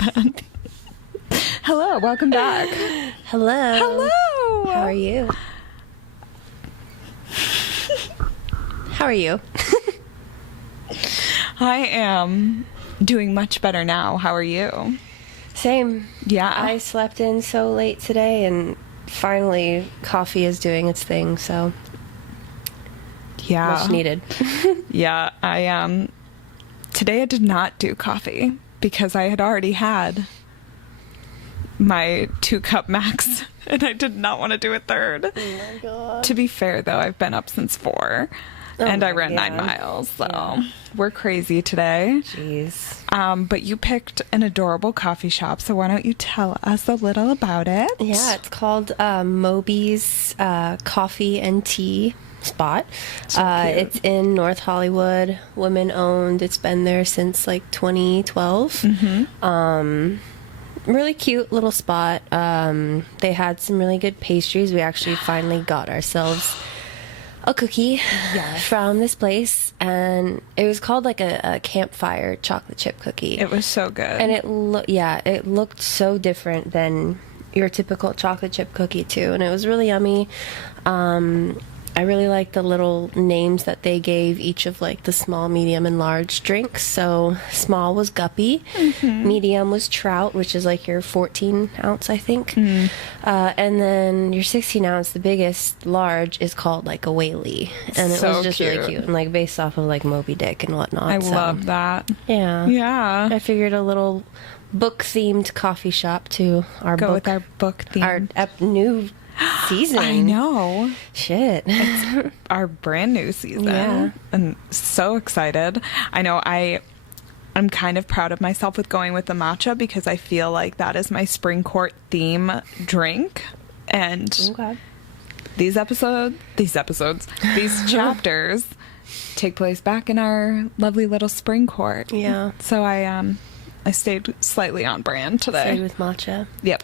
then. Hello, welcome back. Hello. Hello. How are you? How are you? I am doing much better now. How are you? Same. Yeah. I slept in so late today, and finally coffee is doing its thing, so Yeah. much needed. Yeah, today I did not do coffee because I had already had my 2-cup max and I did not want to do a third. Oh my god. To be fair though, I've been up since 4 and I ran 9 miles, so we're crazy today. Jeez. But you picked an adorable coffee shop, so why don't you tell us a little about it? Yeah, it's called Moby's Coffee and Tea Spot. So cute. It's in North Hollywood, women owned. It's been there since like 2012. Mm-hmm. Really cute little spot. They had some really good pastries. We actually finally got ourselves a cookie from this place, and it was called like a campfire chocolate chip cookie. It was so good. And it looked so different than your typical chocolate chip cookie too, and it was really yummy. I really like the little names that they gave each of like the small, medium, and large drinks. So small was guppy, medium was trout, which is like your 14 ounce, I think. And then your 16 ounce, the biggest large, is called like a whaley. And it was just really cute and like based off of like Moby Dick and whatnot. I love that. Yeah. Yeah. I figured a little book themed coffee shop to Go with our book theme. Our new season. I know. Shit. It's our brand new season. Yeah. I'm so excited. I know I'm kind of proud of myself with going with the matcha because I feel like that is my spring court theme drink. And these chapters take place back in our lovely little spring court. Yeah. So I stayed slightly on brand today. Stayed with matcha. Yep.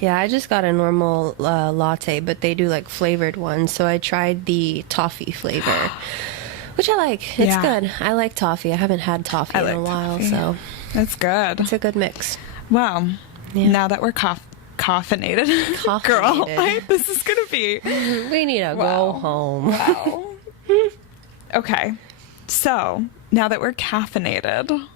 Yeah, I just got a normal latte, but they do like flavored ones. So I tried the toffee flavor, which I like. It's good. I like toffee. I haven't had toffee in a while, so that's good. It's a good mix. Wow. Yeah. Now that we're caffeinated, girl, this is gonna be. We need to go home. Wow. Okay, so now that we're caffeinated,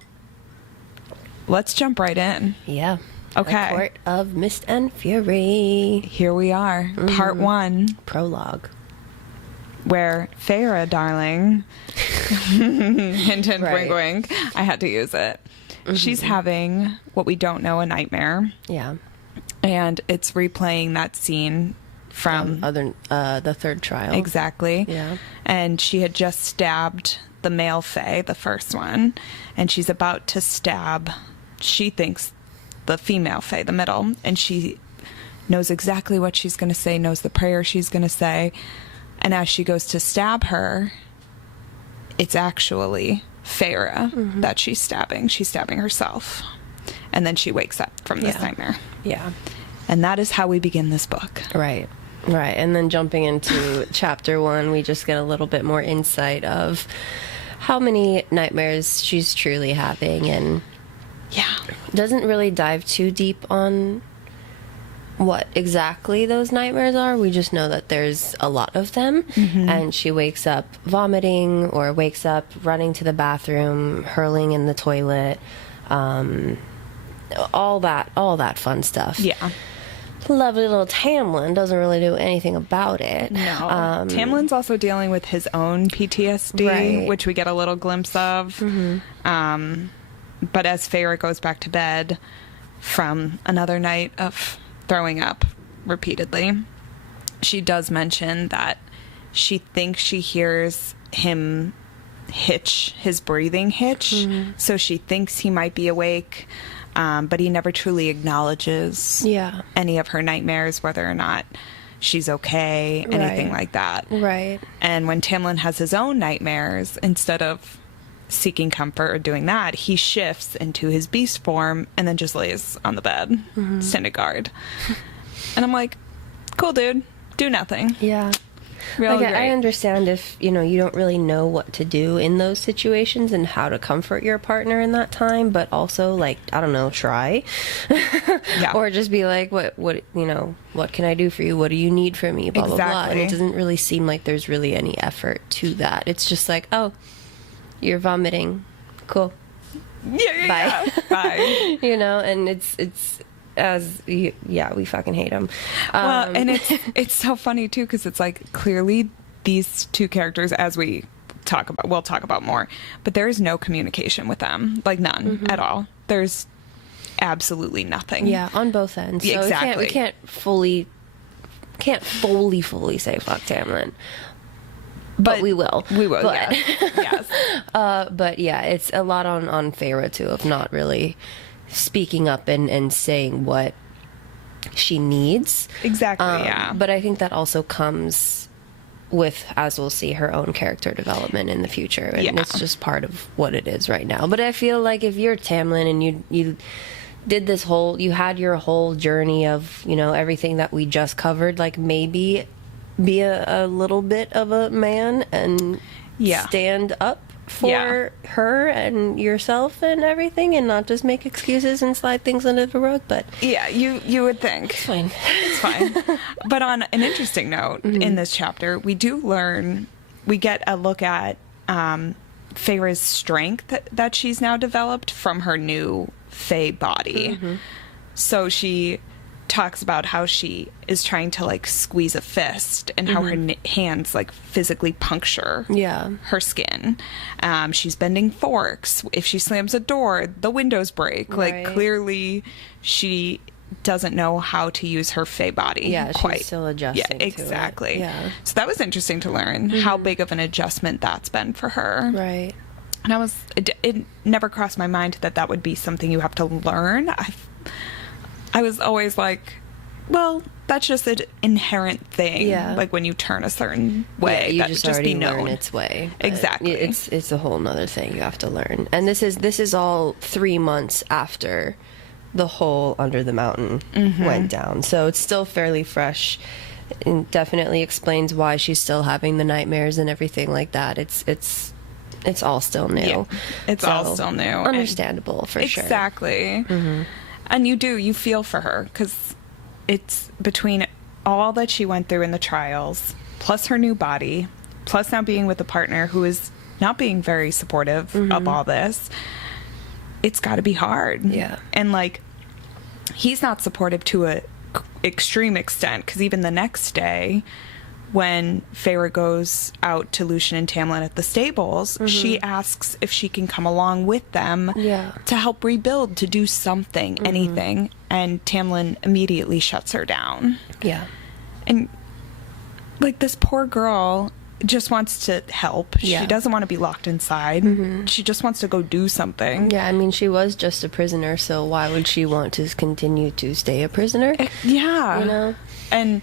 let's jump right in. Yeah. Okay. The Court of Mist and Fury. Here we are, part 1. Prologue. Where Feyre, darling, hint, hint, wink, wink, I had to use it. She's having what we don't know, a nightmare. Yeah. And it's replaying that scene from the third trial. Exactly. Yeah. And she had just stabbed the male Fae, the first one, and she's about to stab, she thinks, the female Fae, the middle, and she knows exactly what she's going to say, knows the prayer she's going to say, and as she goes to stab her, it's actually Feyre that she's stabbing. She's stabbing herself. And then she wakes up from this nightmare. Yeah. And that is how we begin this book. Right. Right. And then jumping into chapter 1, we just get a little bit more insight of how many nightmares she's truly having, and doesn't really dive too deep on what exactly those nightmares are. We just know that there's a lot of them, and she wakes up vomiting or wakes up running to the bathroom, hurling in the toilet, all that fun stuff. Yeah. Lovely little Tamlin doesn't really do anything about it. No. Tamlin's also dealing with his own PTSD, which we get a little glimpse of. But as Feyre goes back to bed from another night of throwing up repeatedly, she does mention that she thinks she hears him hitch, his breathing hitch. So she thinks he might be awake, but he never truly acknowledges any of her nightmares, whether or not she's okay, anything like that. Right. And when Tamlin has his own nightmares, instead of seeking comfort or doing that, he shifts into his beast form and then just lays on the bed, standing guard. And I'm like, cool, dude, do nothing. Yeah. Really like, great. I understand if, you don't really know what to do in those situations and how to comfort your partner in that time, but also, like, I don't know, try. Yeah. Or just be like, what, what can I do for you? What do you need from me? Blah, blah, blah. And it doesn't really seem like there's really any effort to that. It's just like, oh, you're vomiting. Cool. Yeah. Bye. And it's we fucking hate them. Well, and it's so funny too, because it's like, clearly these two characters, as we'll talk about more, but there is no communication with them, like none at all. There's absolutely nothing. Yeah, on both ends. So exactly. We can't fully say fuck Tamlin. But we will. We will, but, yes. But yeah, it's a lot on Feyre too, of not really speaking up and saying what she needs. Exactly, yeah. But I think that also comes with, as we'll see, her own character development in the future. And it's just part of what it is right now. But I feel like if you're Tamlin and you did you had your whole journey of, everything that we just covered, like, maybe be a little bit of a man and stand up for her and yourself and everything, and not just make excuses and slide things under the rug. But you would think it's fine. But on an interesting note, in this chapter, we get a look at Feyre's strength that she's now developed from her new Fey body. So she talks about how she is trying to, like, squeeze a fist, and how her hands, like, physically puncture her skin. She's bending forks. If she slams a door, the windows break. Like, clearly she doesn't know how to use her Fey body. Yeah, she's still adjusting. Yeah, exactly. To it. Yeah. So that was interesting to learn how big of an adjustment that's been for her. Right. And it never crossed my mind that would be something you have to learn. I was always like, well, that's just an inherent thing. Yeah. Like, when you turn a certain way, you that just just already be known. learn its way. Exactly. It's a whole nother thing you have to learn. And this is all 3 months after the whole Under the Mountain went down. So it's still fairly fresh. And definitely explains why she's still having the nightmares and everything like that. It's all still new. Yeah, it's all still new. Understandable, for sure. Exactly. And you feel for her, because it's between all that she went through in the trials, plus her new body, plus now being with a partner who is not being very supportive of all this. It's got to be hard. Yeah. And, like, he's not supportive to a extreme extent, because even the next day, when Feyre goes out to Lucien and Tamlin at the stables, she asks if she can come along with them to help rebuild, to do something, anything. And Tamlin immediately shuts her down. Yeah. And, like, this poor girl just wants to help. Yeah. She doesn't want to be locked inside. She just wants to go do something. Yeah, I mean, she was just a prisoner, so why would she want to continue to stay a prisoner? Yeah. And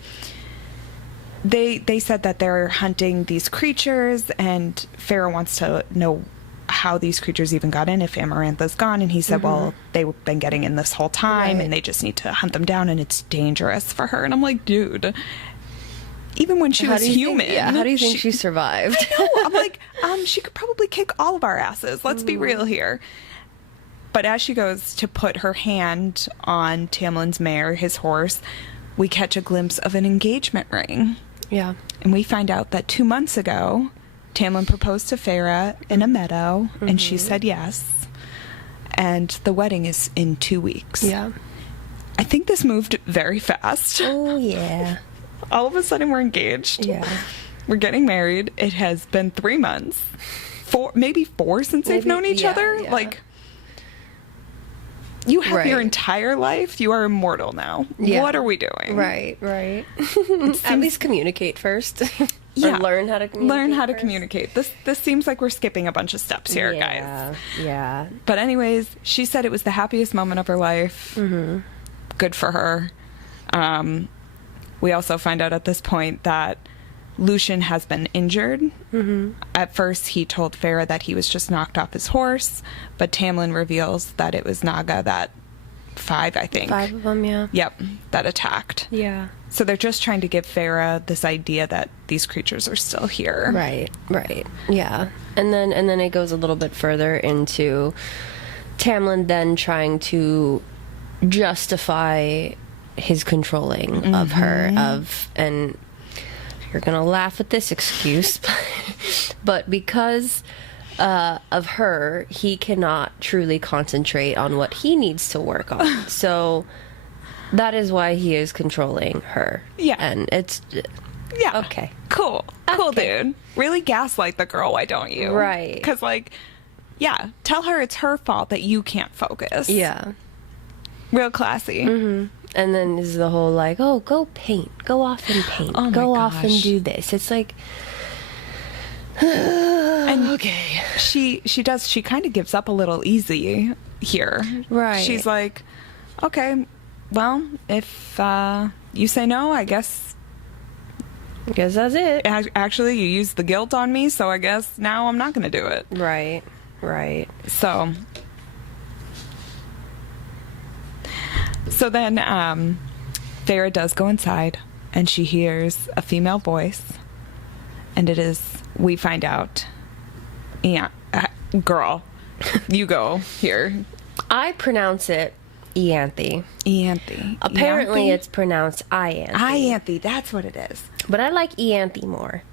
they said that they're hunting these creatures, and Feyre wants to know how these creatures even got in, if Amarantha's gone. And he said, well, they've been getting in this whole time, and they just need to hunt them down, and it's dangerous for her. And I'm like, dude, even when she was human. How do you think she survived? I know. I'm like, she could probably kick all of our asses. Let's be real here. But as she goes to put her hand on Tamlin's mare, his horse, we catch a glimpse of an engagement ring. Yeah. And we find out that 2 months ago, Tamlin proposed to Feyre in a meadow, and she said yes. And the wedding is in 2 weeks. Yeah. I think this moved very fast. Oh, yeah. All of a sudden, we're engaged. Yeah. We're getting married. It has been 3 months. Maybe 4 since they've known each other. Yeah. Like, you have your entire life. You are immortal now. Yeah. What are we doing? Right. At least communicate first. Or learn how to communicate. This seems like we're skipping a bunch of steps here, guys. Yeah. But anyways, she said it was the happiest moment of her life. Good for her. We also find out at this point that Lucien has been injured. At first, he told Feyre that he was just knocked off his horse, but Tamlin reveals that it was Naga that 5, I think. 5 of them, yeah. Yep, that attacked. Yeah. So they're just trying to give Farah this idea that these creatures are still here. Right. Yeah. And then it goes a little bit further into Tamlin then trying to justify his controlling of her, and you're gonna laugh at this excuse, but because of her, he cannot truly concentrate on what he needs to work on. So that is why he is controlling her. Yeah. And it's... Yeah. Okay. Cool, dude. Really gaslight the girl, why don't you? Right. Because, like, yeah, tell her it's her fault that you can't focus. Yeah. Real classy. Mm-hmm. And then is the whole, like, oh, go paint. Go off and paint. Oh my go off and gosh. do this. It's like... And okay. She kind of gives up a little easy here. Right. She's like, okay, well, if you say no, I guess that's it. Actually, you used the guilt on me, so I guess now I'm not going to do it. Right. So then Farah does go inside, and she hears a female voice, and it is, we find out, yeah, girl, you go here. I pronounce it Ianthe. Ianthe. Apparently Ianthe? it's pronounced Ianthe. Ianthe, that's what it is. But I like Ianthe more.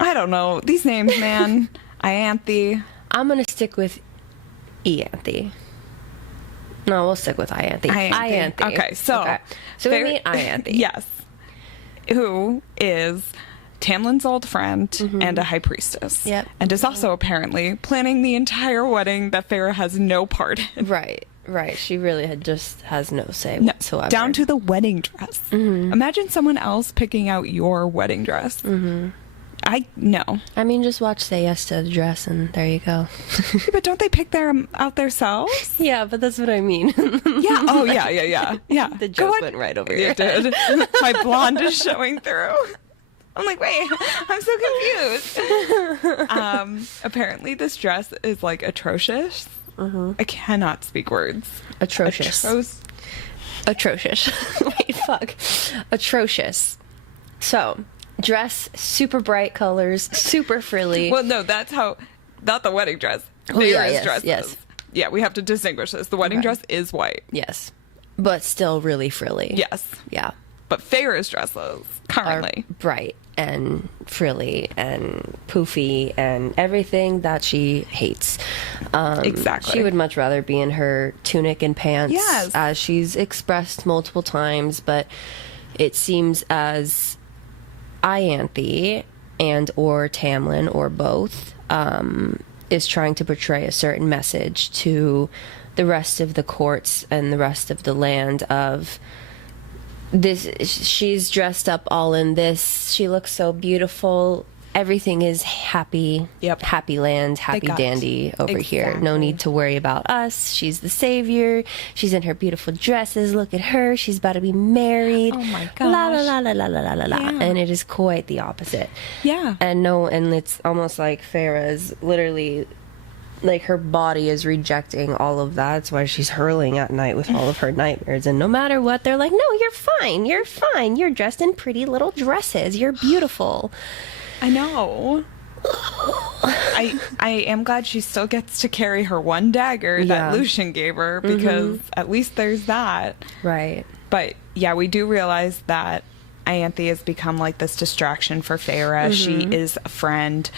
I don't know. These names, man. Ianthe. I'm going to stick with Ianthe. No, we'll stick with Ianthe. Ianthe. Okay, so we meet Ianthe. Yes. Who is Tamlin's old friend and a high priestess. Yep. And is also apparently planning the entire wedding that Farah has no part in. Right. She really has no say whatsoever. Down to the wedding dress. Imagine someone else picking out your wedding dress. No. I mean, just watch Say Yes to the Dress and there you go. Yeah, but don't they pick them out themselves? Yeah, but that's what I mean. Yeah. Oh, yeah. The joke went right over your head. It did. My blonde is showing through. I'm like, wait, I'm so confused. Apparently this dress is like atrocious. I cannot speak words. Atrocious. Atrocious. Wait, fuck. Atrocious. So, dress, super bright colors, super frilly. Well, no, that's how, not the wedding dress. Dresses. Yes. Yeah, we have to distinguish this. The wedding dress is white. Yes. But still really frilly. Yes. Yeah. But Farah's dresses, currently, are bright and frilly and poofy and everything that she hates. Exactly. She would much rather be in her tunic and pants, yes, as she's expressed multiple times, but it seems as Ianthe and or Tamlin or both is trying to portray a certain message to the rest of the courts and the rest of the land of this. She's dressed up all in this. She looks so beautiful. Everything is happy. Yep. Happy land, happy dandy over here. No need to worry about us. She's the savior. She's in her beautiful dresses. Look at her. She's about to be married. Oh my gosh. La la la la la la la la. Yeah. And it is quite the opposite. Yeah. And it's almost like Farah's literally, like, her body is rejecting all of that. That's why she's hurling at night with all of her nightmares. And no matter what, they're like, no, you're fine. You're fine. You're dressed in pretty little dresses. You're beautiful. I know. I am glad she still gets to carry her one dagger that Lucian gave her, because at least there's that. Right. But yeah, we do realize that Ianthe has become like this distraction for Farah. She is a friend.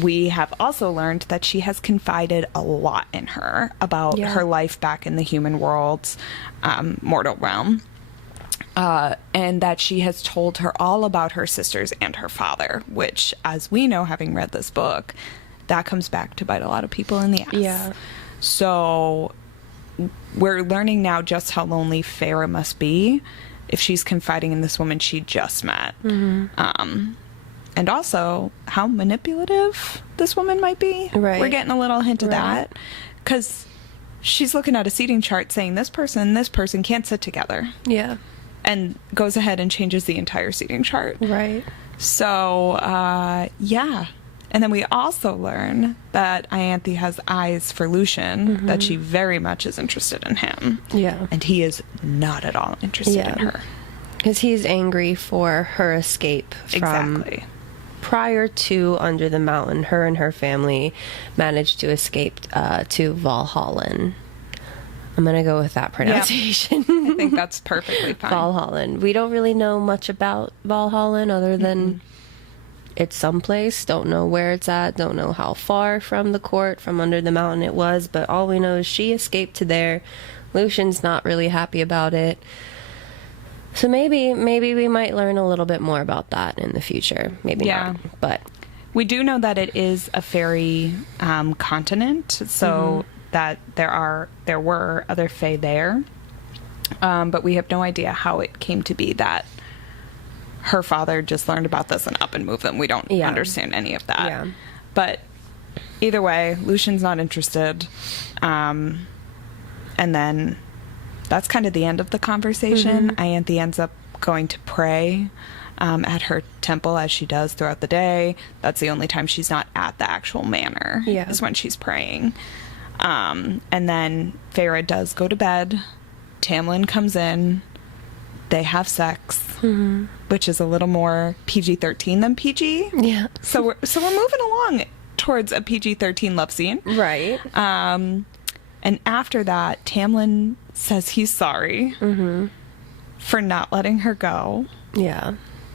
We have also learned that she has confided a lot in her about her life back in the human world's mortal realm. And that she has told her all about her sisters and her father, which, as we know, having read this book, that comes back to bite a lot of people in the ass. Yeah. So we're learning now just how lonely Farah must be if she's confiding in this woman she just met. And also how manipulative this woman might be. Right. We're getting a little hint of that. Because she's looking at a seating chart saying this person can't sit together. Yeah. And goes ahead and changes the entire seating chart. Right. So, yeah. And then we also learn that Ianthe has eyes for Lucian, that she very much is interested in him. Yeah. And he is not at all interested in her. Because he's angry for her escape from... Exactly. Prior to Under the Mountain, her and her family managed to escape to Valhalla. I'm going to go with that pronunciation. I think that's perfectly fine. Valhalla. We don't really know much about Valhalla other than it's someplace. Don't know where it's at. Don't know how far from the court, from Under the Mountain it was. But all we know is she escaped to there. Lucian's not really happy about it. So maybe we might learn a little bit more about that in the future. Maybe not. But we do know that it is a fairy continent, so that there were other fae there. But we have no idea how it came to be that her father just learned about this and up and moved them. We don't understand any of that. Yeah. But either way, Lucian's not interested. And then that's kind of the end of the conversation. Ianthe ends up going to pray at her temple, as she does throughout the day. That's the only time she's not at the actual manor, is when she's praying. And then Feyre does go to bed. Tamlin comes in. They have sex, which is a little more PG-13 than PG. Yeah. So we're moving along towards a PG-13 love scene. Right. And after that, Tamlin says he's sorry for not letting her go. Yeah.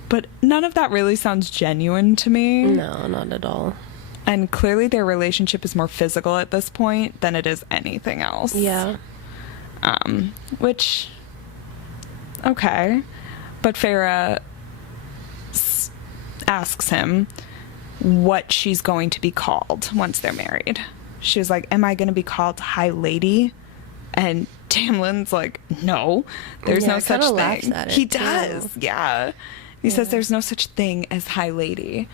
But none of that really sounds genuine to me. No, not at all. And clearly their relationship is more physical at this point than it is anything else. Yeah. Which, okay. But Feyre asks him what she's going to be called once they're married. She was like, am I going to be called High Lady? And Tamlin's like, no, there's no such thing. He does. Yeah. He says there's no such thing as High Lady.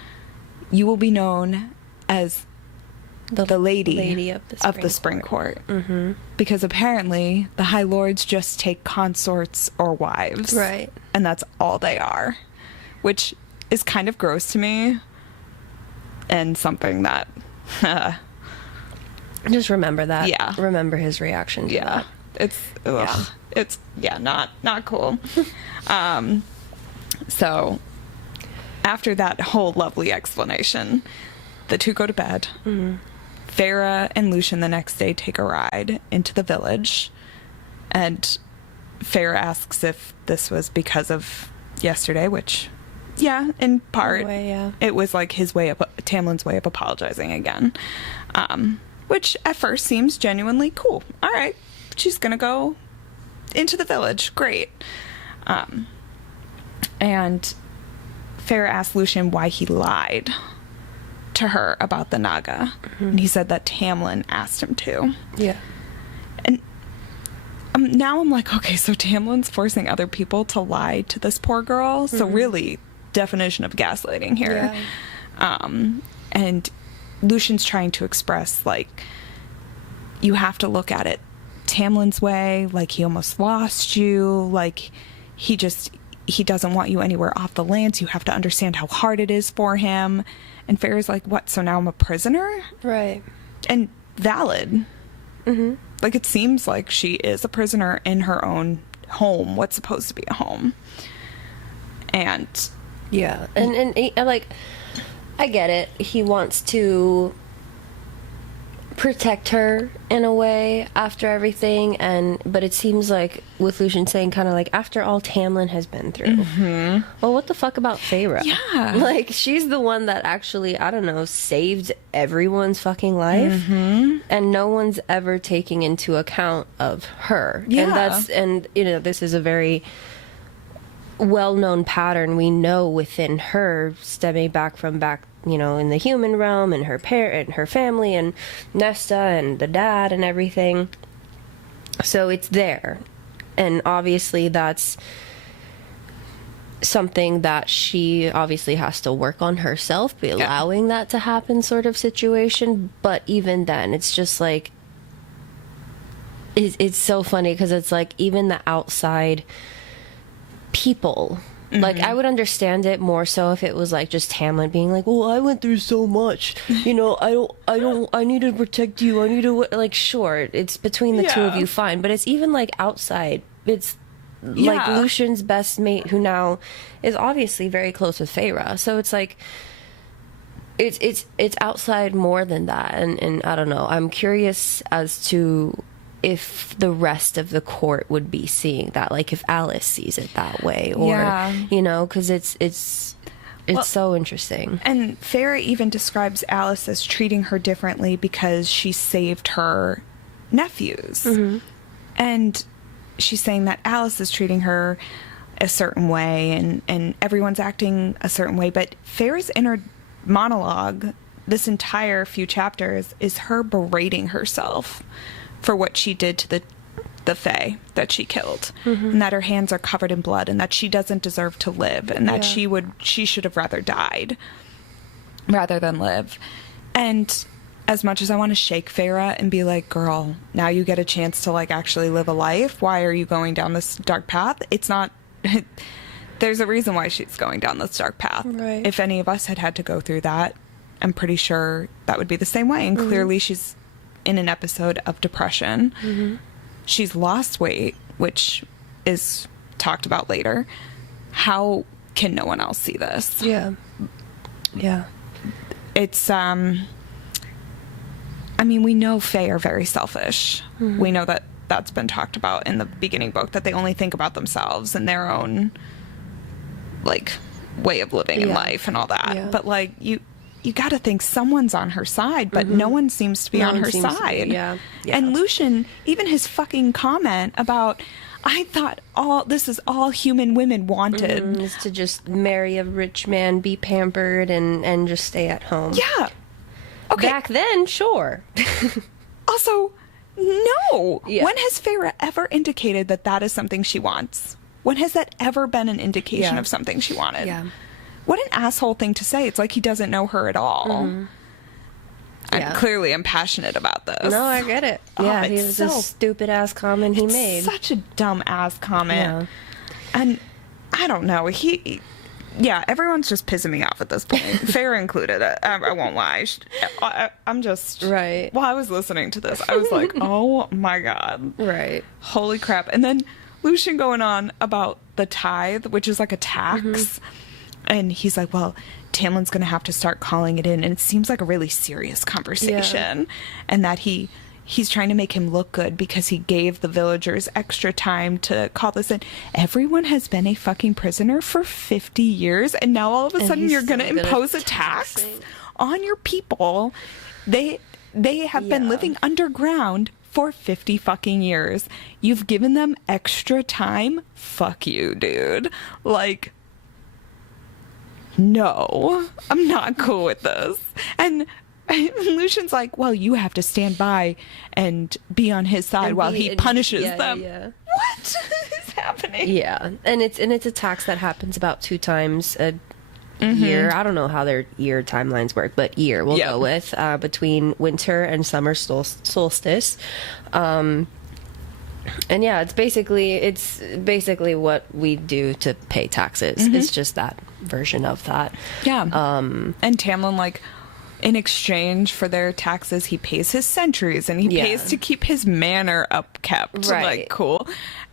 You will be known as the lady of the Spring Court. Because apparently the High Lords just take consorts or wives. Right. And that's all they are. Which is kind of gross to me. And something that... Just remember that. Yeah. Remember his reaction to that. It's not cool. So after that whole lovely explanation, the two go to bed. Feyre and Lucian the next day take a ride into the village, and Feyre asks if this was because of yesterday, which in part it was like Tamlin's way of apologizing again. Which at first seems genuinely cool. All right, she's gonna go into the village. Great. And Feyre asked Lucian why he lied to her about the Naga. And he said that Tamlin asked him to. Yeah. And now I'm like, okay, so Tamlin's forcing other people to lie to this poor girl. So really, definition of gaslighting here. Yeah. And Lucian's trying to express, like, you have to look at it Tamlin's way, like he almost lost you, like he doesn't want you anywhere off the lands. You have to understand how hard it is for him. And Feyre's like, what, so now I'm a prisoner? Right. And valid. Like, it seems like she is a prisoner in her own home, what's supposed to be a home. And... yeah. And he, like... I get it. He wants to protect her in a way after everything, but it seems like with Lucian saying kind of like after all Tamlin has been through. Well, what the fuck about Feyre? Yeah. Like, she's the one that actually, I don't know, saved everyone's fucking life, and no one's ever taking into account of her. Yeah. And you know, this is a very well-known pattern we know within her, stemming back, you know, in the human realm, and her parent, her family, and Nesta, and the dad, and everything. So it's there, and obviously that's something that she obviously has to work on herself, be allowing that to happen, sort of situation. But even then, it's just like it's so funny because it's like even the outside people Like, I would understand it more so if it was like just Hamlet being like, well, I went through so much, you know, I need to protect you, I need to, like, sure, it's between the two of you, fine, but it's even like outside, it's like Lucian's best mate, who now is obviously very close with Feyre, so it's like, it's outside more than that, and I don't know, I'm curious as to if the rest of the court would be seeing that, like if Alice sees it that way, or you know, because it's so interesting. And Feyre even describes Alice as treating her differently because she saved her nephews, and she's saying that Alice is treating her a certain way, and everyone's acting a certain way. But Feyre's inner monologue, this entire few chapters, is her berating herself for what she did to the Fae that she killed, and that her hands are covered in blood, and that she doesn't deserve to live, and that she should have rather died rather than live. And as much as I want to shake Feyre and be like, girl, now you get a chance to like actually live a life, why are you going down this dark path? It's not there's a reason why she's going down this dark path. Right. If any of us had to go through that, I'm pretty sure that would be the same way. And clearly she's in an episode of depression. She's lost weight, which is talked about later. How can no one else see this? It's I mean, we know Fae are very selfish. We know that that's been talked about in the beginning book, that they only think about themselves and their own like way of living in life and all that. But like you got to think someone's on her side, but no one seems to be on her side. And Lucian, even his fucking comment about, I thought this is all human women wanted. Is to just marry a rich man, be pampered, and just stay at home. Yeah. Okay. Back then, sure. Also, no. When has Feyre ever indicated that that is something she wants? When has that ever been an indication of something she wanted? What an asshole thing to say. It's like he doesn't know her at all. And clearly I'm passionate about this. No, I get it. Yeah, it was a stupid-ass comment he made. Such a dumb-ass comment. And I don't know. Everyone's just pissing me off at this point. Feyre included. I won't lie. I'm just... Right. While I was listening to this, I was like, oh my God. Right. Holy crap. And then Lucian going on about the tithe, which is like a tax. And he's like, well, Tamlin's going to have to start calling it in. And it seems like a really serious conversation. And that he's trying to make him look good because he gave the villagers extra time to call this in. Everyone has been a fucking prisoner for 50 years. And now all of a sudden you're going to impose a tax on your people. They have been living underground for 50 fucking years. You've given them extra time? Fuck you, dude. Like... no, I'm not cool with this. And Lucian's like, well, you have to stand by and be on his side while he punishes them. What is happening? Yeah, and it's a tax that happens about 2 times a year. I don't know how their year timelines work, but year we'll go with, between winter and summer solstice. And it's basically what we do to pay taxes. It's just that version of that. And Tamlin, like, in exchange for their taxes, he pays his sentries and he pays to keep his manor upkept. Like, cool.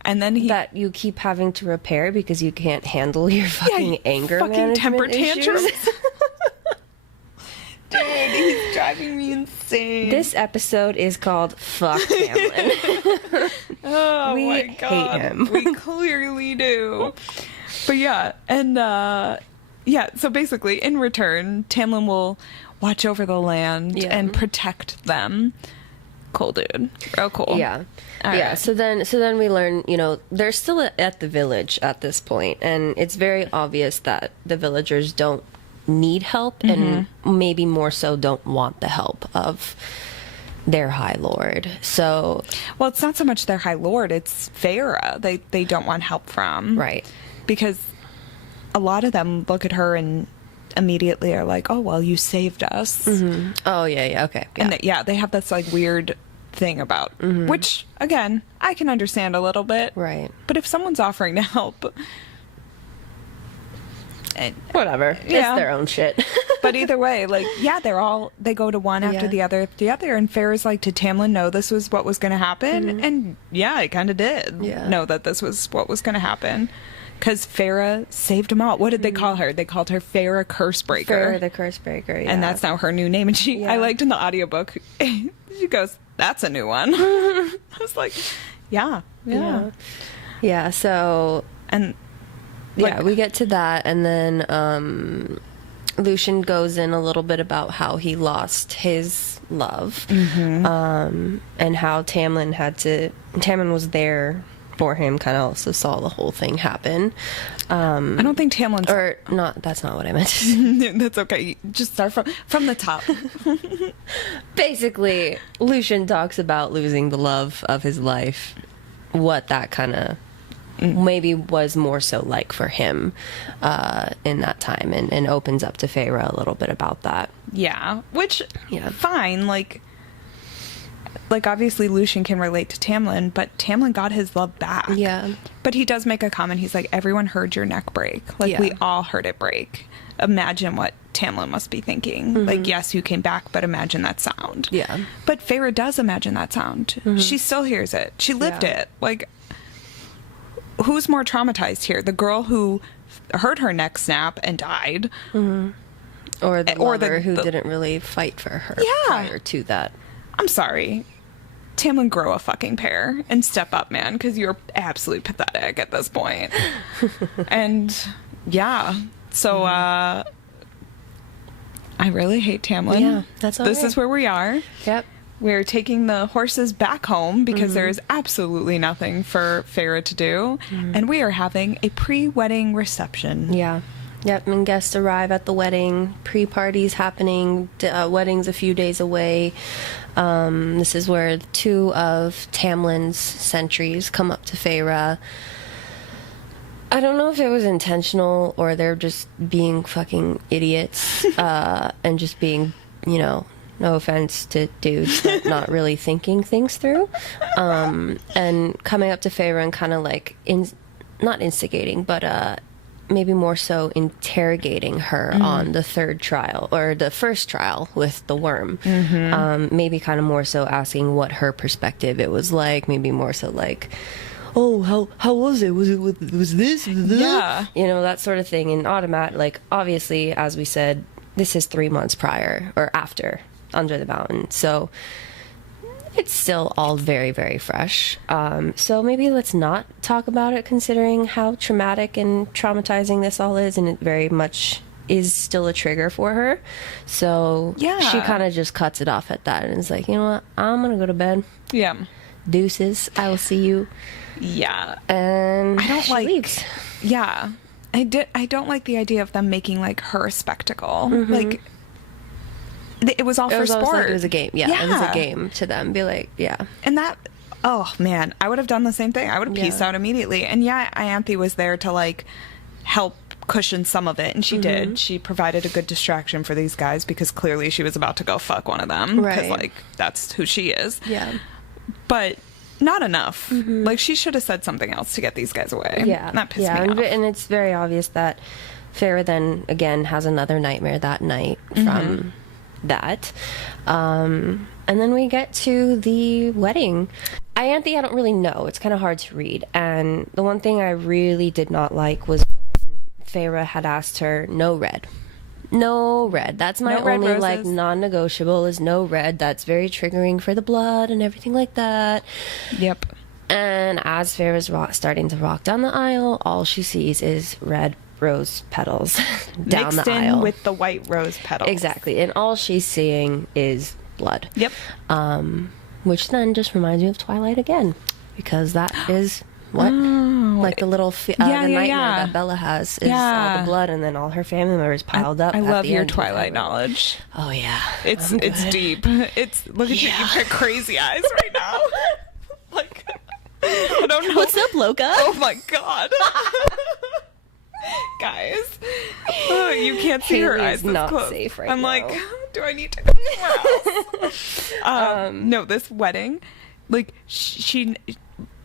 And then that you keep having to repair because you can't handle your fucking anger fucking temper tantrums. Dude, he's driving me insane. This episode is called Fuck Tamlin. We my God. Hate him. We clearly do. But so basically, in return, Tamlin will watch over the land and protect them. Cool, dude. Real cool. Right. So then we learn, they're still at the village at this point, and it's very obvious that the villagers don't need help and maybe more so don't want the help of their High Lord. So, well, it's not so much their High Lord, it's Feyre they don't want help from. Right. Because a lot of them look at her and immediately are like, oh, well, you saved us. Oh, yeah, okay. And they have this like weird thing about, which, again, I can understand a little bit. Right. But if someone's offering to help, Whatever. Yeah. It's their own shit. But either way, like, yeah, they go to one after the other, and Farrah's like, did Tamlin know this was what was going to happen? And yeah, it kind of did know that this was what was going to happen. Because Farrah saved them all. What did they call her? They called her Farrah Cursebreaker. Farrah the Cursebreaker, yeah. And that's now her new name. And I liked in the audiobook, she goes, that's a new one. I was like, yeah. So... And... Like, we get to that, and then Lucien goes in a little bit about how he lost his love, and how Tamlin was there for him, kind of also saw the whole thing happen. I don't think Tamlin's... Or, not, that's not what I meant. That's okay. Just start from the top. Basically, Lucien talks about losing the love of his life, what that kind of maybe was more so like for him in that time, and opens up to Farrah a little bit about that. Yeah, which, fine, like obviously Lucien can relate to Tamlin, but Tamlin got his love back. Yeah. But he does make a comment, he's like, everyone heard your neck break. Like, we all heard it break. Imagine what Tamlin must be thinking. Like, yes, you came back, but imagine that sound. Yeah. But Farrah does imagine that sound. She still hears it. She lived it. Like... Who's more traumatized here? The girl who heard her neck snap and died? Or the lover who didn't really fight for her prior to that. I'm sorry. Tamlin, grow a fucking pair and step up, man, because you're absolutely pathetic at this point. And, so, I really hate Tamlin. Yeah, that's all This is where we are. Yep. We're taking the horses back home because there is absolutely nothing for Farrah to do. And we are having a pre-wedding reception. Yeah. Yep, and guests arrive at the wedding. Pre-parties happening. Wedding's a few days away. This is where two of Tamlin's sentries come up to Farrah. I don't know if it was intentional or they're just being fucking idiots and just being, no offense to dudes, but not really thinking things through. And coming up to Farrah and kind of like, not instigating, but maybe more so interrogating her on the third trial, or the first trial with the worm. Maybe kind of more so asking what her perspective it was like, maybe more so like, oh, how was it? Was this? Yeah. That sort of thing. And obviously, as we said, this is 3 months prior, or after, Under the Mountain, so it's still all very, very fresh. So maybe let's not talk about it, considering how traumatic and traumatizing this all is, and it very much is still a trigger for her. So she kind of just cuts it off at that and is like, you know what, I'm gonna go to bed. Yeah. Deuces, I will see you. Yeah. And she leaves. Yeah. I don't like the idea of them making like her a spectacle. Like, it was all for sport. Like it was a game. Yeah, it was a game to them. Be like, And that, oh man, I would have done the same thing. I would have pieced out immediately. And Ianthe was there to like help cushion some of it, and she did. She provided a good distraction for these guys because clearly she was about to go fuck one of them because like that's who she is. Yeah. But not enough. Like, she should have said something else to get these guys away. Yeah. That pissed me off. And it's very obvious that Farrah then again has another nightmare that night from that. And then we get to the wedding. Ianthe, I don't really know. It's kind of hard to read. And the one thing I really did not like was Farrah had asked her, no red. No red. That's my only like non-negotiable is no red. That's very triggering for the blood and everything like that. Yep. And as Farrah's starting to walk down the aisle, all she sees is red rose petals down mixed the aisle. Mixed in with the white rose petals. Exactly. And all she's seeing is blood. Yep. Which then just reminds me of Twilight again. Because that is what? Like the little the nightmare that Bella has is all the blood, and then all her family members piled up. I love your Twilight knowledge. Oh yeah. It's deep. It's look at you, you've got crazy eyes right now. Like, I don't know. What's up, Loca? Oh my god. Guys, you can't see her eyes. Not close. safe right I'm now. like, do I need to go somewhere else? No, this wedding, like she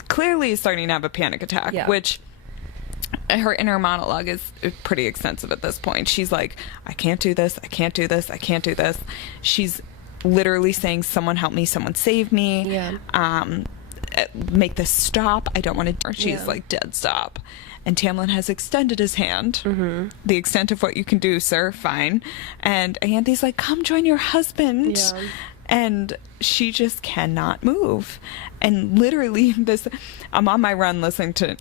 clearly is starting to have a panic attack, which her inner monologue is pretty extensive at this point. She's like, I can't do this. I can't do this. I can't do this. She's literally saying, someone help me. Someone save me. Yeah. Make this stop. I don't want to. She's like, dead stop. And Tamlin has extended his hand. Mm-hmm. The extent of what you can do, sir. Fine. And Ianthe's like, come join your husband. Yeah. And she just cannot move. And literally I'm on my run listening to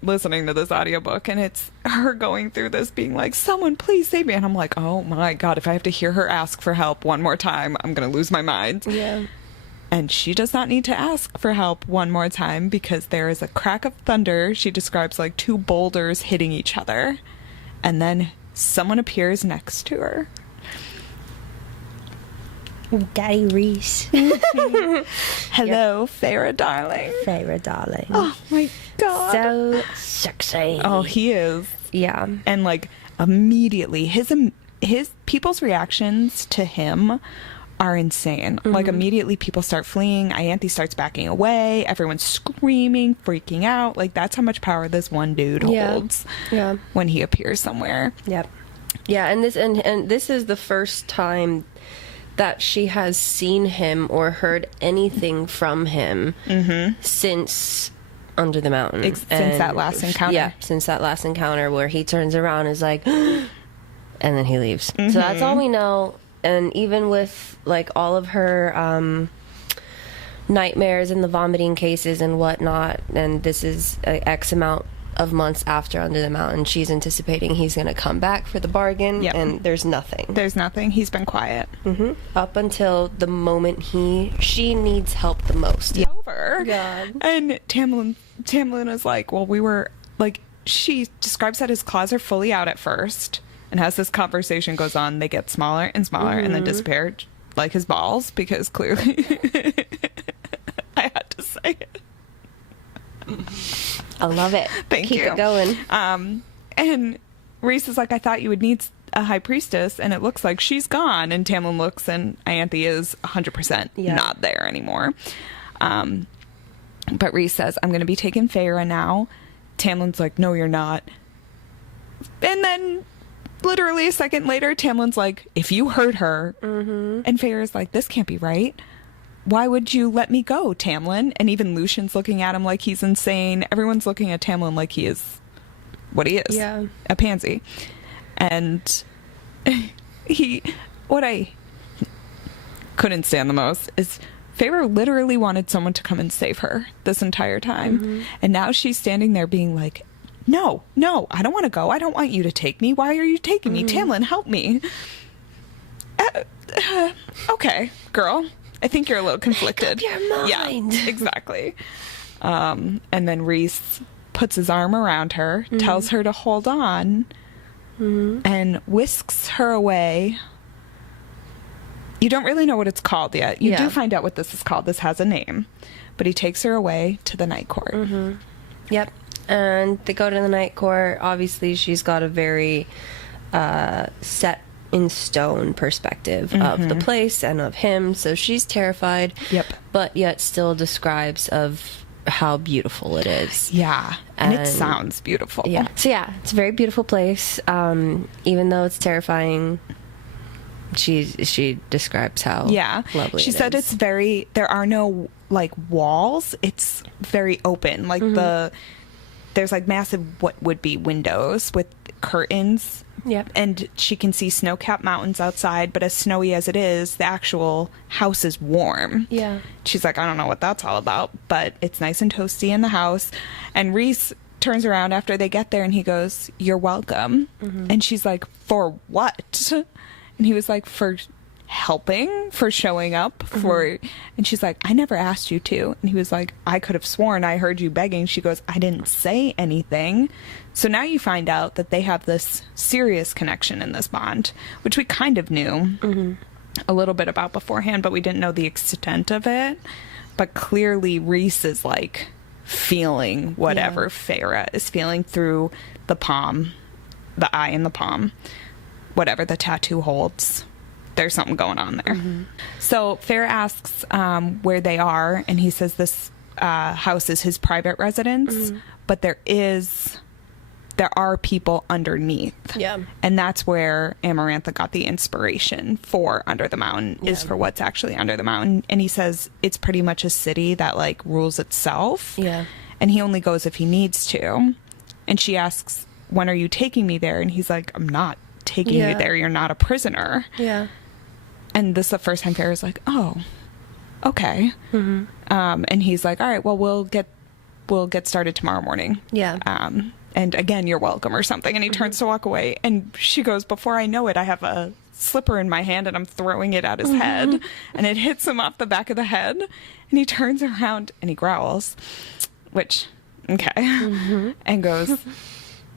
this audiobook, and it's her going through this being like, someone please save me. And I'm like, oh my God, if I have to hear her ask for help one more time, I'm going to lose my mind. Yeah. And she does not need to ask for help one more time, because there is a crack of thunder. She describes like two boulders hitting each other. And then someone appears next to her. Daddy Reese. Hello, Feyre darling. Feyre darling. Oh my God. So sexy. Oh, he is. Yeah. And like immediately his people's reactions to him are insane. Mm-hmm. Like immediately people start fleeing. Ianthe starts backing away. Everyone's screaming, freaking out. Like that's how much power this one dude holds. Yeah. When he appears somewhere. Yep. Yeah, and this is the first time that she has seen him or heard anything from him since Under the Mountain. Since that last encounter. Yeah, since that last encounter where he turns around and is like, and then he leaves. Mm-hmm. So that's all we know. And even with like all of her nightmares and the vomiting cases and whatnot, and this is X amount of months after Under the Mountain, she's anticipating he's going to come back for the bargain, and there's nothing. There's nothing. He's been quiet. Mm-hmm. Up until the moment she needs help the most. Yeah. Over. God. And Tamlin is like, well, we were, like, she describes that his claws are fully out at first, and as this conversation goes on, they get smaller and smaller and then disappear, like his balls, because clearly I had to say it. I love it. Thank you. Keep it going. And Rhys is like, I thought you would need a high priestess, and it looks like she's gone. And Tamlin looks, and Ianthe is 100% not there anymore. But Rhys says, I'm going to be taking Feyre now. Tamlin's like, no, you're not. And then literally a second later, Tamlin's like, if you hurt her. Mm-hmm. And Feyre's like, this can't be right. Why would you let me go, Tamlin? And even Lucian's looking at him like he's insane. Everyone's looking at Tamlin like he is what he is. Yeah. A pansy. And what I couldn't stand the most is Feyre literally wanted someone to come and save her this entire time. Mm-hmm. And now she's standing there being like, no, I don't want to go. I don't want you to take me. Why are you taking me? Tamlin, help me. Okay, girl. I think you're a little conflicted. Make up your mind. Yeah, exactly. And then Rhys puts his arm around her, tells her to hold on, and whisks her away. You don't really know what it's called yet. You do find out what this is called. This has a name. But he takes her away to the night court. Mm-hmm. Yep. And they go to the night court. Obviously, she's got a very set in stone perspective of the place and of him, so she's terrified, but yet still describes of how beautiful it is. And it sounds beautiful. So it's a very beautiful place. Even though it's terrifying, she describes how lovely she said is. It's very, there are no like walls, it's very open, like there's like massive what would be windows with curtains. And she can see snow-capped mountains outside, but as snowy as it is, the actual house is warm. She's like, I don't know what that's all about, but it's nice and toasty in the house. And Rhys turns around after they get there and he goes, you're welcome. And she's like, for what? And he was like, for helping, for showing up, for, and she's like, I never asked you to. And he was like, I could have sworn I heard you begging. She goes, I didn't say anything. So now you find out that they have this serious connection in this bond, which we kind of knew a little bit about beforehand, but we didn't know the extent of it. But clearly Rhys is like feeling whatever Feyre is feeling through the palm, the eye in the palm, whatever the tattoo holds. There's something going on there. So Feyre asks where they are, and he says this house is his private residence, but there is there are people underneath. Yeah. And that's where Amarantha got the inspiration for Under the Mountain, is for what's actually under the mountain. And he says it's pretty much a city that like rules itself. Yeah. And he only goes if he needs to. And she asks, when are you taking me there? And he's like, I'm not taking you there. You're not a prisoner. Yeah. And this is the first time Farrah's like, oh, okay. Mm-hmm. And he's like, all right, well, we'll get started tomorrow morning. Yeah. And again, you're welcome or something. And he turns to walk away. And she goes, before I know it, I have a slipper in my hand and I'm throwing it at his head. And it hits him off the back of the head. And he turns around and he growls, which, okay. And goes,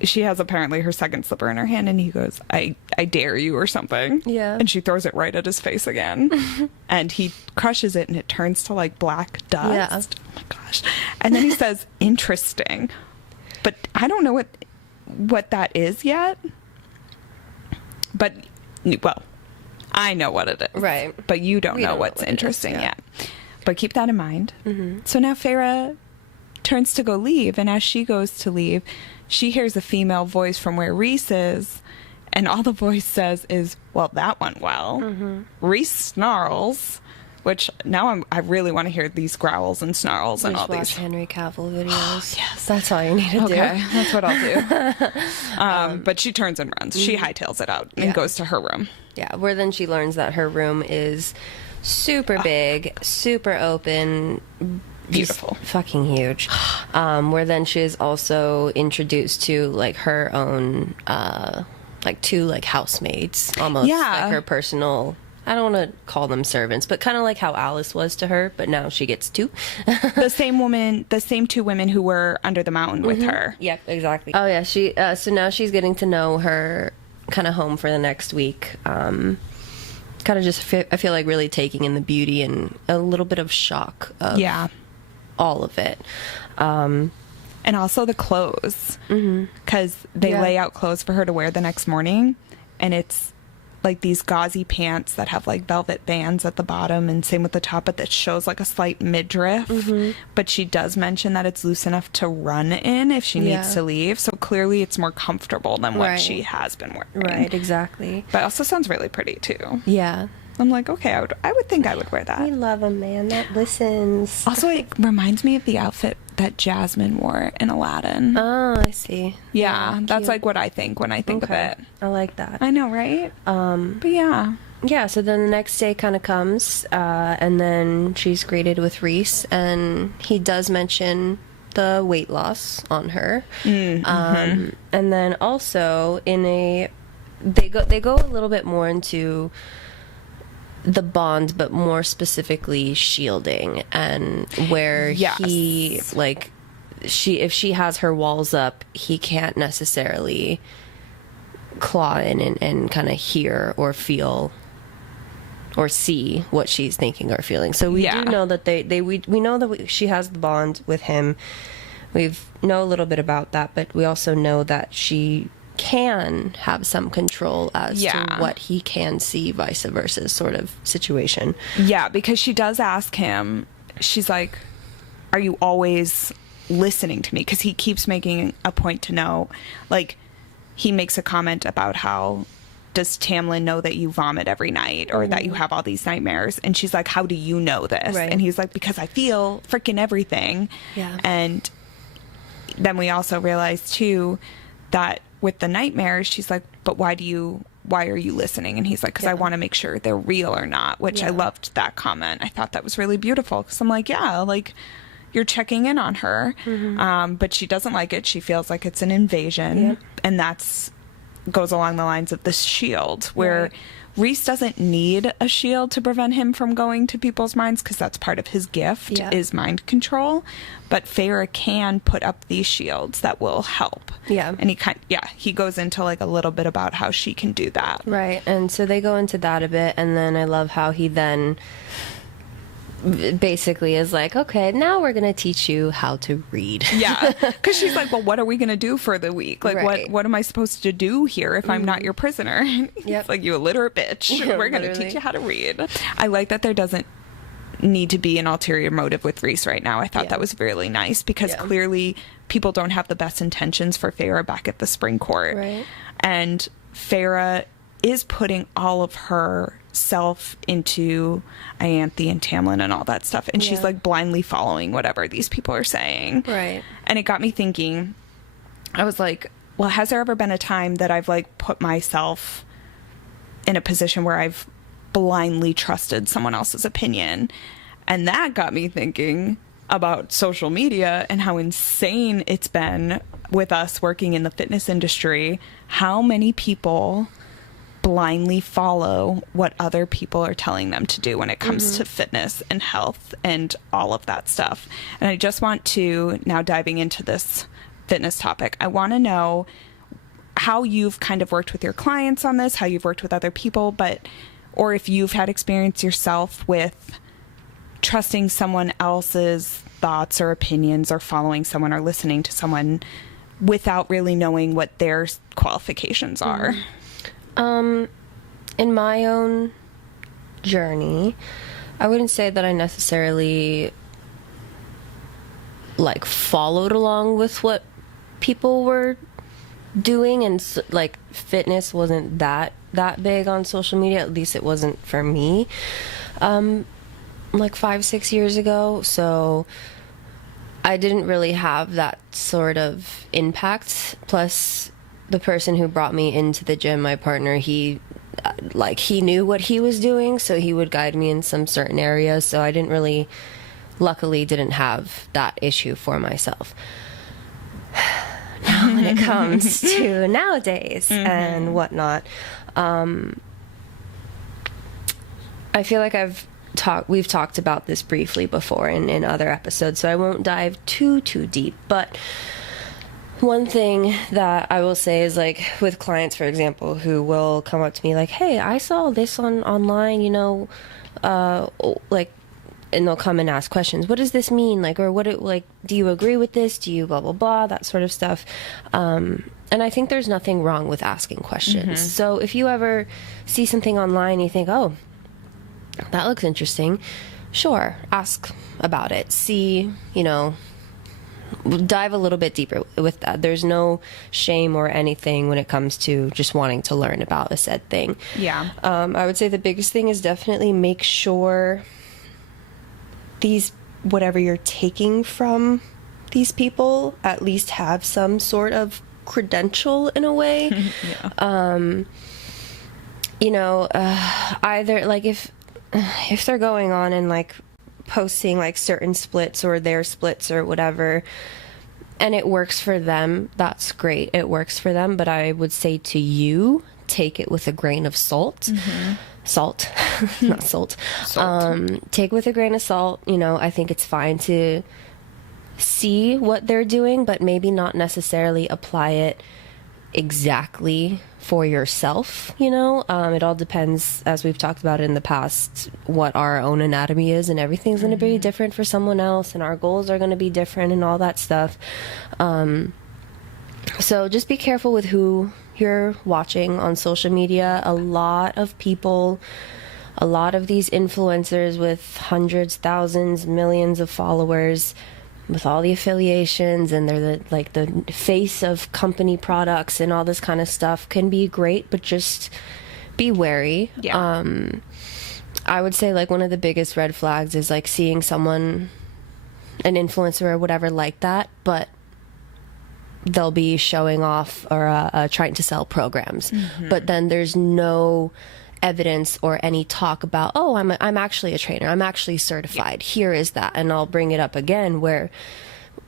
she has apparently her second slipper in her hand. And he goes, I dare you or something. Yeah. And she throws it right at his face again. And he crushes it and it turns to like black dust. Yeah. Oh my gosh. And then he says, interesting. But I don't know what that is yet. But, well, I know what it is. Right. But you don't know what's interesting yet. But keep that in mind. So now Farrah turns to go leave. And as she goes to leave, she hears a female voice from where Reese is. And all the voice says is, well, that went well. Reese snarls. Which now I really want to hear these growls and snarls and all these. Henry Cavill videos. Yes. That's all you need to do. Okay, that's what I'll do. But she turns and runs. She hightails it out and goes to her room. Yeah, where then she learns that her room is super big, super open. Beautiful. Fucking huge. Where then she is also introduced to like her own, like two like housemates almost. Yeah. Like her personal... I don't want to call them servants, but kind of like how Alice was to her, but now she gets two. The same two women who were under the mountain with her. Yep, exactly. Oh yeah, she. So now she's getting to know her kind of home for the next week. Kind of just, I feel like really taking in the beauty and a little bit of shock of all of it. And also the clothes, because they lay out clothes for her to wear the next morning, and it's like these gauzy pants that have like velvet bands at the bottom, and same with the top, but that shows like a slight midriff. But she does mention that it's loose enough to run in if she needs to leave, so clearly it's more comfortable than what she has been wearing. Right, exactly. But also sounds really pretty too. Yeah. I'm like, okay, I would think I would wear that. We love a man that listens. Also, it reminds me of the outfit that Jasmine wore in Aladdin. Oh, I see. Yeah, that's like what I think when I think of it. I like that. I know, right? But yeah. Yeah, so then the next day kind of comes, and then she's greeted with Reese, and he does mention the weight loss on her. And then also they go a little bit more into the bond, but more specifically shielding, and where he like if she has her walls up, he can't necessarily claw in and kind of hear or feel or see what she's thinking or feeling. So we do know that we know that she has the bond with him. We know a little bit about that, but we also know that she can have some control as to what he can see, vice versa sort of situation. Yeah, because she does ask him, she's like, are you always listening to me? Because he keeps making a point to know, like, he makes a comment about how, does Tamlin know that you vomit every night or that you have all these nightmares? And she's like, how do you know this? Right. And he's like, because I feel freaking everything. Yeah. And then we also realize too that with the nightmares, she's like, but why are you listening? And he's like, because I want to make sure they're real or not, which I loved that comment. I thought that was really beautiful, because I'm like, yeah, like, you're checking in on her. But she doesn't like it. She feels like it's an invasion. And that's goes along the lines of this shield, where Reese doesn't need a shield to prevent him from going to people's minds, because that's part of his gift is mind control. But Farrah can put up these shields that will help. And he goes into like a little bit about how she can do that. Right. And so they go into that a bit, and then I love how he then basically is like, okay, now we're gonna teach you how to read. Because she's like, well, what are we gonna do for the week? Like, what am I supposed to do here if I'm not your prisoner? It's like, you illiterate bitch. We're gonna teach you how to read. I like that there doesn't need to be an ulterior motive with Reese right now. I thought that was really nice, because clearly people don't have the best intentions for Farrah back at the spring court. Right. And Farrah is putting all of herself into Ianthe and Tamlin and all that stuff. And she's like blindly following whatever these people are saying. Right. And it got me thinking, I was like, well, has there ever been a time that I've like put myself in a position where I've blindly trusted someone else's opinion? And that got me thinking about social media and how insane it's been with us working in the fitness industry. How many people blindly follow what other people are telling them to do when it comes to fitness and health and all of that stuff. And I just want to, now diving into this fitness topic, I want to know how you've kind of worked with your clients on this, how you've worked with other people, or if you've had experience yourself with trusting someone else's thoughts or opinions, or following someone or listening to someone without really knowing what their qualifications are. In my own journey, I wouldn't say that I necessarily like followed along with what people were doing, and like fitness wasn't that big on social media. At least it wasn't for me. Like 5-6 years ago, so I didn't really have that sort of impact. Plus, the person who brought me into the gym, my partner, he knew what he was doing, so he would guide me in some certain areas. So I luckily didn't have that issue for myself. Now, when it comes to nowadays and whatnot, I feel like we've talked about this briefly before in other episodes, so I won't dive too deep. But one thing that I will say is, like, with clients, for example, who will come up to me like, hey, I saw this online, like, and they'll come and ask questions. What does this mean? Like, or do you agree with this? Do you blah, blah, blah, that sort of stuff. And I think there's nothing wrong with asking questions. So if you ever see something online, you think, oh, that looks interesting, sure, ask about it. See, dive a little bit deeper with that. There's no shame or anything when it comes to just wanting to learn about a said thing. Yeah. I would say the biggest thing is definitely make sure whatever you're taking from these people at least have some sort of credential in a way. Either like if they're going on and like posting like certain splits or their splits or whatever, and it works for them, that's great. It works for them. But I would say to you, take it with a grain of salt. Salt, not salt. Take with a grain of salt. I think it's fine to see what they're doing, but maybe not necessarily apply it exactly for yourself. It all depends, as we've talked about in the past, what our own anatomy is, and everything's going to be different for someone else, and our goals are going to be different and all that stuff. So just be careful with who you're watching on social media. A lot of people, a lot of these influencers with hundreds, thousands, millions of followers, with all the affiliations, and they're the face of company products and all this kind of stuff, can be great, but just be wary. Yeah. I would say like one of the biggest red flags is like seeing someone, an influencer or whatever like that, but they'll be showing off or trying to sell programs, but then there's no evidence or any talk about, oh, I'm actually a trainer, I'm actually certified, here is that. And I'll bring it up again, where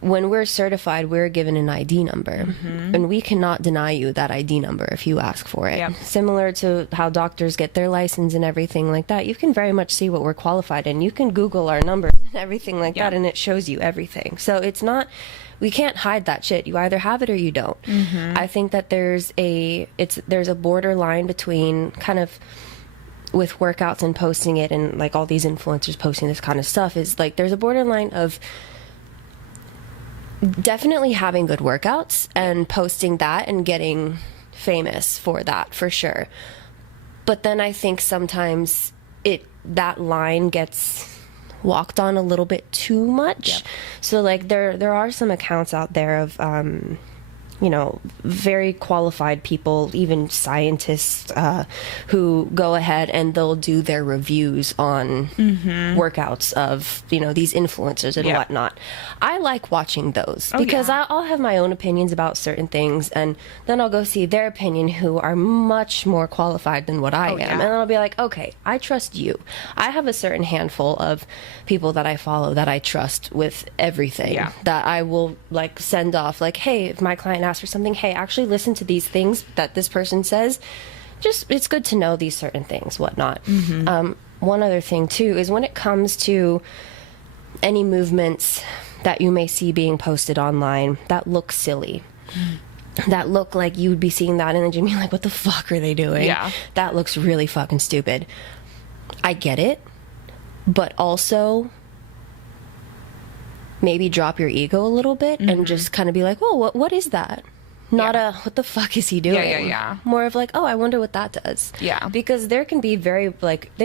when we're certified, we're given an ID number, and we cannot deny you that ID number if you ask for it. Similar to how doctors get their license and everything like that, you can very much see what we're qualified in. You can Google our numbers and everything like that, and it shows you everything. So it's not, we can't hide that shit. You either have it or you don't. I think that there's a borderline between kind of, with workouts and posting it, and like all these influencers posting this kind of stuff, is like there's a borderline of definitely having good workouts and posting that and getting famous for that, for sure. But then I think sometimes that line gets walked on a little bit too much. Yep. So like there are some accounts out there of you know, very qualified people, even scientists, who go ahead and they'll do their reviews on workouts of, you know, these influencers and whatnot. I like watching those because I'll have my own opinions about certain things, and then I'll go see their opinion who are much more qualified than what I am. And then I'll be like, okay, I trust you. I have a certain handful of people that I follow that I trust with everything, that I will like send off like, hey, if my client asks for something, hey, actually listen to these things that this person says. Just, it's good to know these certain things, whatnot. One other thing too is when it comes to any movements that you may see being posted online that look silly, that look like you would be seeing that in the gym, you're like, what the fuck are they doing? That looks really fucking stupid. I get it, but also maybe drop your ego a little bit and just kind of be like, oh, what is that? Not what the fuck is he doing? More of like, oh, I wonder what that does. Because there can be there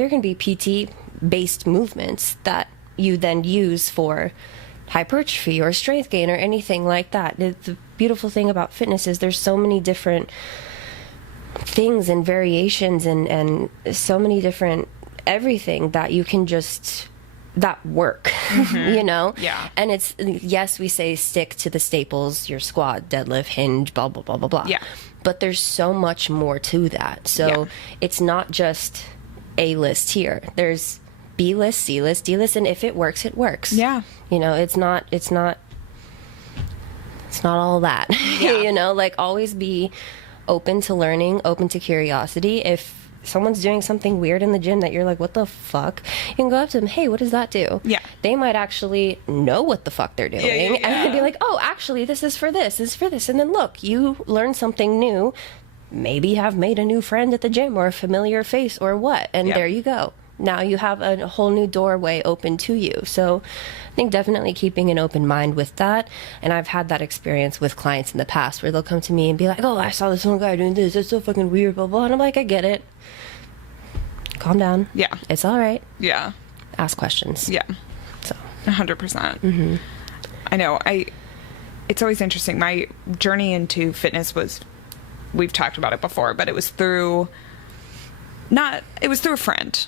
can be PT based movements that you then use for hypertrophy or strength gain or anything like that. The beautiful thing about fitness is there's so many different things and variations and so many different everything that you can just that work, you know? And it's, yes, we say stick to the staples, your squat, deadlift, hinge, blah, blah, blah, blah, blah. But there's so much more to that. So it's not just A list here. There's B list, C list, D list, and if it works, it works. You know, it's not all that. You know, like always be open to learning, open to curiosity. If someone's doing something weird in the gym that you're like, what the fuck? You can go up to them, hey, what does that do? They might actually know what the fuck they're doing. And they'd be like, oh, actually, this is for this, this is for this. And then look, you learn something new, maybe have made a new friend at the gym or a familiar face or what. And there you go. Now you have a whole new doorway open to you. So I think definitely keeping an open mind with that. And I've had that experience with clients in the past where they'll come to me and be like, oh, I saw this one guy doing this. It's so fucking weird, blah, blah. And I'm like, I get it. Calm down. It's all right. Ask questions. So 100%. I know. It's always interesting. My journey into fitness was, we've talked about it before, but it was through a friend.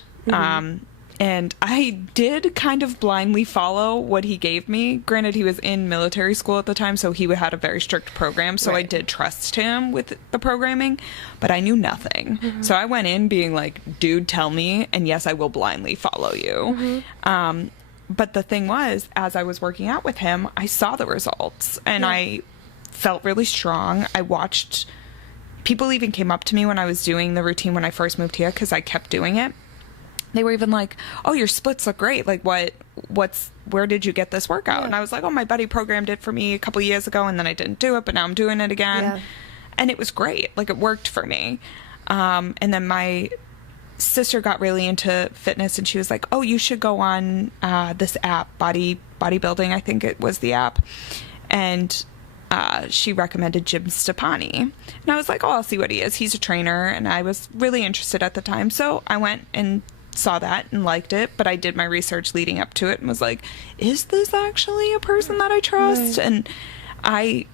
And I did kind of blindly follow what he gave me. Granted, he was in military school at the time, so he had a very strict program. So I did trust him with the programming, but I knew nothing. So I went in being like, dude, tell me. And yes, I will blindly follow you. But the thing was, as I was working out with him, I saw the results and I felt really strong. I watched, people even came up to me when I was doing the routine when I first moved here because I kept doing it. They were even like, oh, your splits look great. Like, where did you get this workout? And I was like, oh, my buddy programmed it for me a couple years ago and then I didn't do it, but now I'm doing it again. And it was great. Like, it worked for me. And then my sister got really into fitness and she was like, oh, you should go on this app, bodybuilding, I think it was the app. And she recommended Jim Stepani. And I was like, oh, I'll see what he is. He's a trainer. And I was really interested at the time. So I went and saw that and liked it, but I did my research leading up to it and was like, is this actually a person that I trust? And I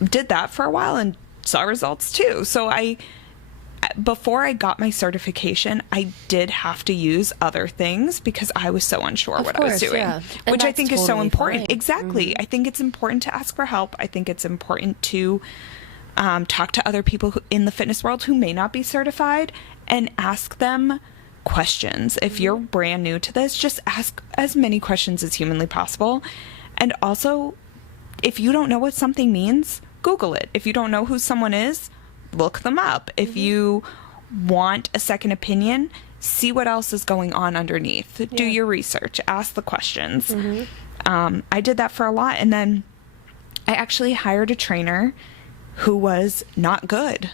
did that for a while and saw results too. So before I got my certification, I did have to use other things because I was so unsure what I was doing, which I think is so important. Exactly. I think it's important to ask for help. I think it's important to talk to other people in the fitness world who may not be certified and ask them questions. If you're brand new to this, just ask as many questions as humanly possible. And also, if you don't know what something means, Google it. If you don't know who someone is, look them up. If you want a second opinion, see what else is going on underneath. Do your research. Ask the questions. I did that for a lot. And then I actually hired a trainer who was not good.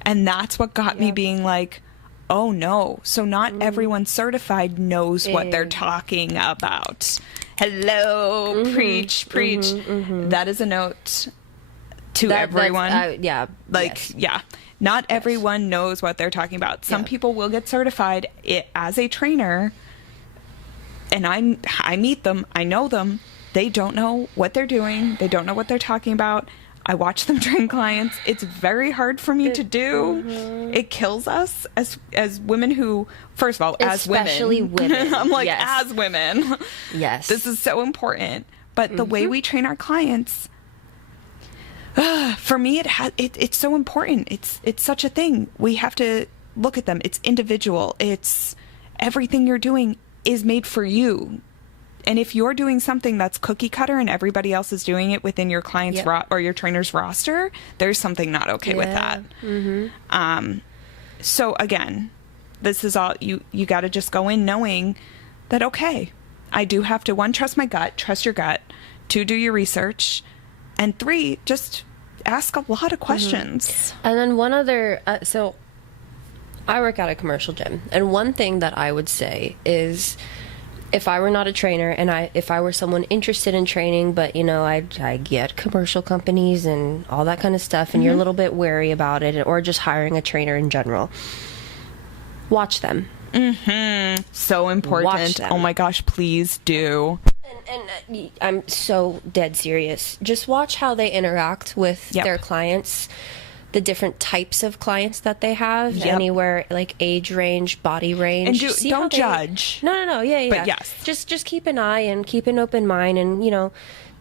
And that's what got me being like, oh no, so not everyone certified knows what they're talking about. Hello, preach. That is a note to everyone. Not everyone knows what they're talking about. Some people will get certified as a trainer and I meet them, I know them. They don't know what they're doing. They don't know what they're talking about. I watch them train clients. It's very hard for me to do. It kills us as women who, first of all, especially women. I'm like, yes. as women. Yes. This is so important. But the way we train our clients, for me, it's so important. It's such a thing. We have to look at them. It's individual. It's everything you're doing is made for you. And if you're doing something that's cookie cutter and everybody else is doing it within your client's or your trainer's roster, there's something not okay with that. So again, this is all you got to just go in knowing that, okay, I do have to, 1, trust my gut, trust your gut, 2, do your research, and 3, just ask a lot of questions. And then one other, so I work at a commercial gym, and one thing that I would say is, if I were not a trainer and if I were someone interested in training, but I get commercial companies and all that kind of stuff, and you're a little bit wary about it, or just hiring a trainer in general, watch them. So important. Watch them. Oh my gosh, please do. And I'm so dead serious. Just watch how they interact with their clients, the different types of clients that they have, anywhere, like age range, body range. And don't judge. No, yeah. But yes. Just keep an eye and keep an open mind, and,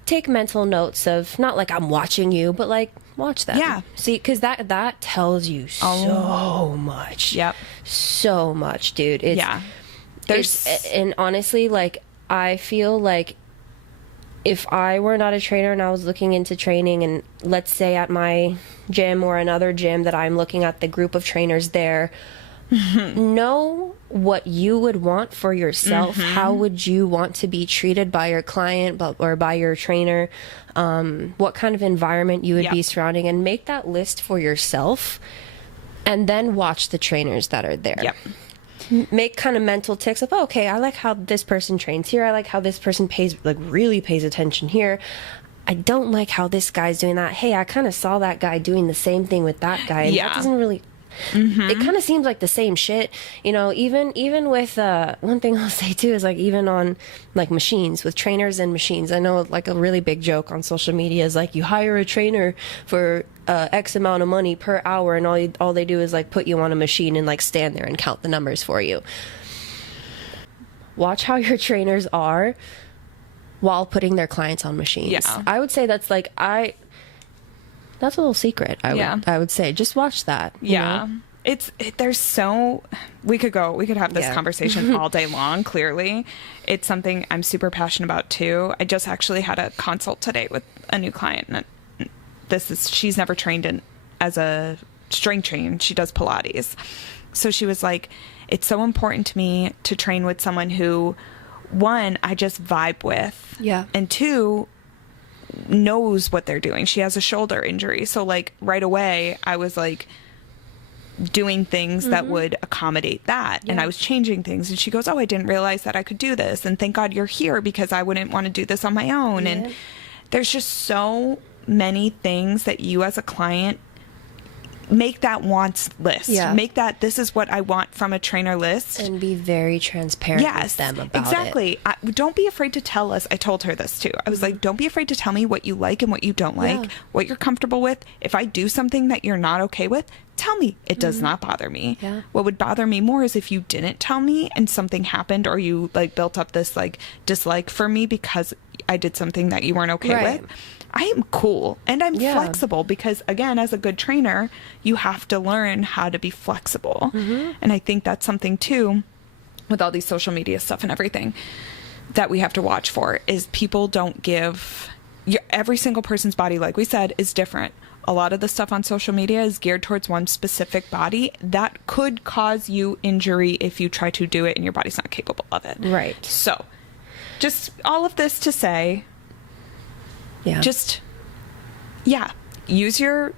take mental notes of, not like I'm watching you, but like, watch them. Yeah. See, because that tells you so much. Yep. So much, dude. And honestly, like, I feel like if I were not a trainer and I was looking into training, and let's say at my gym or another gym that I'm looking at the group of trainers there, know what you would want for yourself. How would you want to be treated by your client or by your trainer? What kind of environment you would be surrounding, and make that list for yourself, and then watch the trainers that are there. Make kind of mental ticks of, okay, I like how this person trains here. I like how this person really pays attention here. I don't like how this guy's doing that. Hey, I kind of saw that guy doing the same thing with that guy, and that doesn't really. It kind of seems like the same shit, even with one thing I'll say too is, like, even on like machines, with trainers and machines, I know, like, a really big joke on social media is like, you hire a trainer for X amount of money per hour, and all they do is like put you on a machine and like stand there and count the numbers for you. Watch how your trainers are while putting their clients on machines. I would say that's like that's a little secret. I would say just watch that. You know? There's so we could have this conversation all day long. Clearly, it's something I'm super passionate about too. I just actually had a consult today with a new client, and she's never trained as a strength trainer. She does Pilates, so she was like, it's so important to me to train with someone who, 1, I just vibe with, and 2, knows what they're doing. She has a shoulder injury, so like right away I was like doing things that would accommodate that, and I was changing things, and she goes, oh, I didn't realize that I could do this, and thank God you're here, because I wouldn't want to do this on my own. And there's just so many things that you as a client make that wants list. Make that, this is what I want from a trainer list. And be very transparent with them about exactly. it. Don't be afraid to tell us. I told her this too. I was like, don't be afraid to tell me what you like and what you don't like, what you're comfortable with. If I do something that you're not okay with, tell me. It does not bother me. What would bother me more is if you didn't tell me and something happened, or you like built up this like dislike for me because I did something that you weren't okay with. I am cool and I'm flexible, because again, as a good trainer, you have to learn how to be flexible. And I think that's something too, with all these social media stuff and everything, that we have to watch for, is people don't give every single person's body, like we said, is different. A lot of the stuff on social media is geared towards one specific body that could cause you injury if you try to do it and your body's not capable of it. Right. So just all of this to say, use your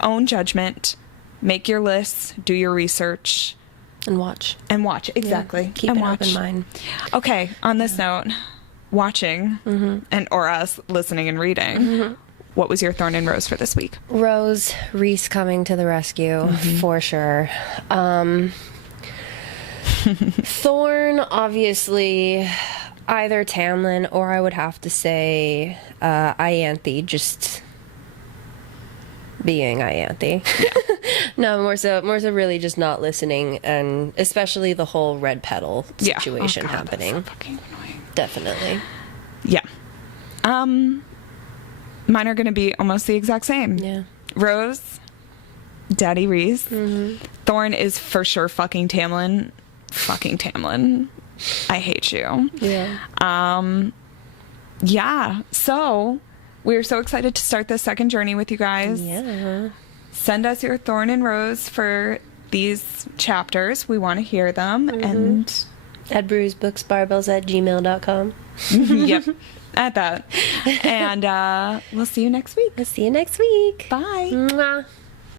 own judgment, make your lists, do your research, and watch. Exactly. Keep an open mind. Okay, on this note, watching or us listening and reading, what was your thorn and rose for this week? Rose, Reese coming to the rescue, for sure. Thorn, obviously, either Tamlin, or I would have to say Ianthe, just being Ianthe. Yeah. No, more so really just not listening, and especially the whole red petal situation happening. That's so fucking annoying. Definitely. Yeah. Mine are going to be almost the exact same. Yeah. Rose, Daddy Reese. Mm-hmm. Thorn is for sure fucking Tamlin. Fucking Tamlin. I hate you. Yeah. Yeah. So, we're so excited to start this second journey with you guys. Yeah. Send us your Thorn and Rose for these chapters. We want to hear them. Mm-hmm. And at brewsbooksbarbells@gmail.com. Yep. At that. And we'll see you next week. We'll see you next week. Bye. Mwah.